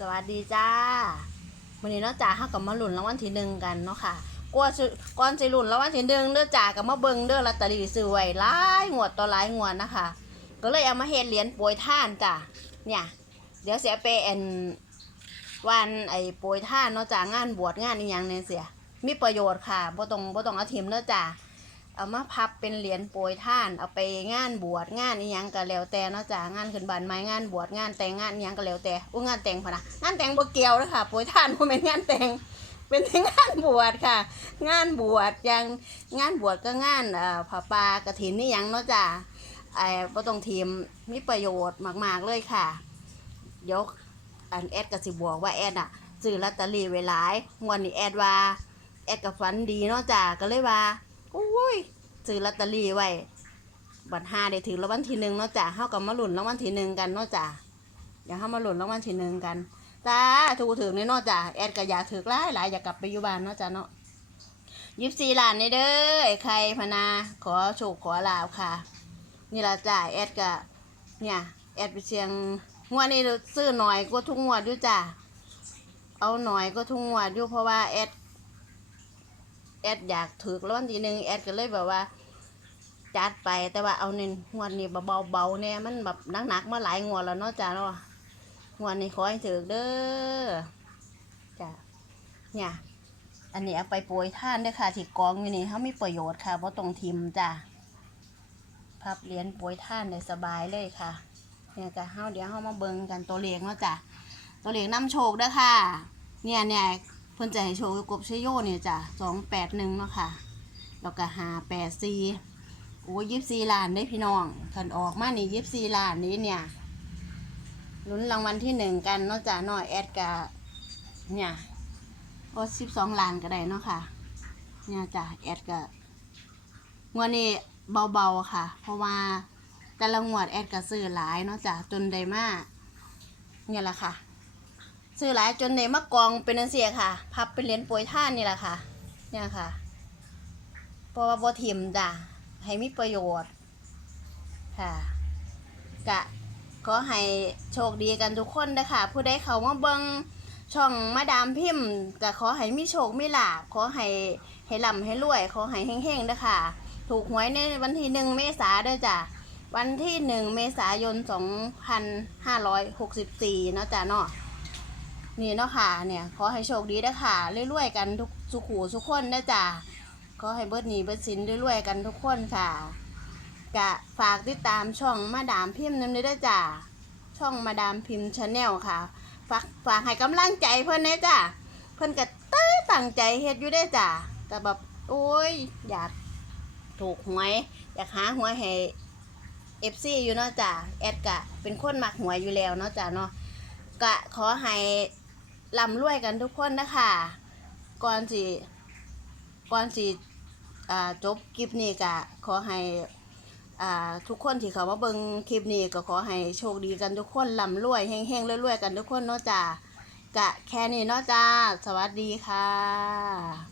สวัสดีจ้าวันนี้เนาะจ้าเฮากับมาลุ้นรางวัลที่หนึ่งกันเนาะค่ะก่อนก่อนสิลุ้นรางวัลที่หนึ่งเด้อจ้ากับมาเบิ่งเด้อลอตเตอรี่ซื้อไว้หลายงวดต่อหลายงวดนะคะ ก็เลยเอามาเฮ็ดเหรียญโปรยท่านจ้ะเนี่ย เดี๋ยวเสียไปแอนวันไอ้โปรยท่านเนาะจ้างานบวชงานอีหยังเนี่ยเสียมีประโยชน์ค่ะบ่ต้องบ่ต้องเอาทิมเด้อจ้า เอามาพับเป็นเหรียญโปรยท่าน เอาไปงานบวชงานอีหยังก็แล้วแต่เนาะจ้างานขึ้นบ้านไม้งานบวชงานแต่งงานอีหยังก็แล้วแต่อุ้งานแต่งพะนะงานแต่งบ่เกี่ยวนะค่ะโปรยท่านบ่แม่นงานแต่งเป็นงานบวชค่ะ งานบวชอย่างงานบวชก็งานเอ่อผ้าป่ากฐินนี่ยังเนาะจ้าไอ้บ่ต้องทีมมีประโยชน์มากๆเลยค่ะเดี๋ยวอันแอดก็สิบอกว่าแอดอะซื้อลอตเตอรี่ไว้หลายงวดนี้แอดว่าแอดกับฝันดีเนาะจ้าก็เลยว่า อ้ยซื้อลอตเตอรี่ไว้บัตรห้าได้ถือรางวัลที่หนึ่งเนาะจ้าเฮากับมาลุ้นรางวัลที่หนึ่งกันเนาะจ้าเดี๋ยวเฮามาลุ้นรางวัลที่หนึ่งกันจ้าถูกถือเนี่เนาะจ้าแอดก็อยากถือหลายหลายอยากกลับไปอยู่บ้านเนาะจ้าเนาะยิบสี่ล้านนี่เด้อใครพนาขอโชคขอลาบค่ะ นี่ละจ้าแอดก็เนี่ยแอดไปเชียงงวดนี้ซื้อหน่อยก็ทุกงวดด้วยจ้าเอาหน่อยก็ทุกงวดอยู่เพราะว่าแอด แอดอยากถือร้อนทีหนึ่งแอดก็เลยแบบว่า จัดไปแต่ว่าเอาเน้นงวดนี้เบาๆเบาเนี่ยมันแบบหนักๆมาหลายงวดแล้วเนาะจ้าเนาะงวดนี้ขอให้ถือเด้อจ้ะเนี่ยอันนี้เอาไปโปรยท่านเด้ค่ะที่กองอยู่นี่เขามีประโยชน์ค่ะเพราะตรงทิมจ้ะพับเหรียญโปรยท่านได้สบายเลยค่ะเนี่ยจ้ะเฮาเดี๋ยวเฮามาเบิ่งกันตัวเลขเนาะจ้ะตัวเลขนำโชคเด้อค่ะ เนี่ยเนี่ย เพิ่นจะให้โชว์กบชโยเนี่ยจ้ะสองแปดหนึ่งเนาะค่ะแล้วก็หาแปดสี่โอ้ยิบสี่ล้านได้พี่น้องขันออกมานี่ยิบสี่ล้านนี้เนี่ยลุ้นรางวัลที่หนึ่งกันเนาะจ้ะเนาะแอดกะเนี่ยโอ้สิบสองล้านก็ได้เนาะค่ะ เนี่ยจ้ะแอดกะงวดนี้เบาๆค่ะ เพราะว่าแต่ละงวดแอดก็ซื้อหลายเนาะจ้ะจนได้มากเนี่ยแหละค่ะ ซื้อหลายจนในมะกองเป็นอันเสียค่ะ พับเป็นเหรียญโปรยท่านนี่แหละค่ะ เนี่ยค่ะเพราะว่าบ่ทิมจ้ะให้มีประโยชน์ ค่ะ กะขอให้โชคดีกันทุกคนนะคะผู้ใดเขามาเบิงช่องมาดามพิมพ์ก็ขอให้มีโชคมีลาภขอให้ให้ร่ำให้รวย ขอให้เฮงๆนะคะถูกหวยในวันที่หนึ่งเมษาด้อจ้ะวันที่หนึ่งเมษายนสองพันห้าร้อยหกสิบสี่นะจ้ะเนาะ นี่เนาะค่ะเนี่ยขอให้โชคดีนะค่ะรวยๆกันทุกสุขูทุกคนนะจ้ะขอให้เบิดหนีเบิดสินรวยๆกันทุกคนค่ะกะฝากติดตามช่องมาดามพิมพ์น้ำนี้ด้วยจ้ะช่องมาดามพิมพ์ชาแนลค่ะฝากฝากให้กำลังใจเพื่อนนี่ยจ้ะเพื่อนก็เต้ยตั้งใจเฮ็ดอยู่ได้จ้ะแต่แบบโอ้ยอยากถูกหวยอยากหาหวยให้เอฟซีอยู่เนาะจ้ะแอดกะเป็นคนมักหวยอยู่แล้วเนาะจ้ะเนาะกะขอให้ ลำรวยกันทุกคนนะคะก่อนสิก่อนสิจบคลิปนี้ก็ขอให้ทุกคนที่เขามาเบิ่งคลิปนี้ก็ขอให้โชคดีกันทุกคนลำรวยแห้งๆรวยๆกันทุกคนเนาะจ้ากะแค่นี้เนาะจ้า สวัสดีค่ะ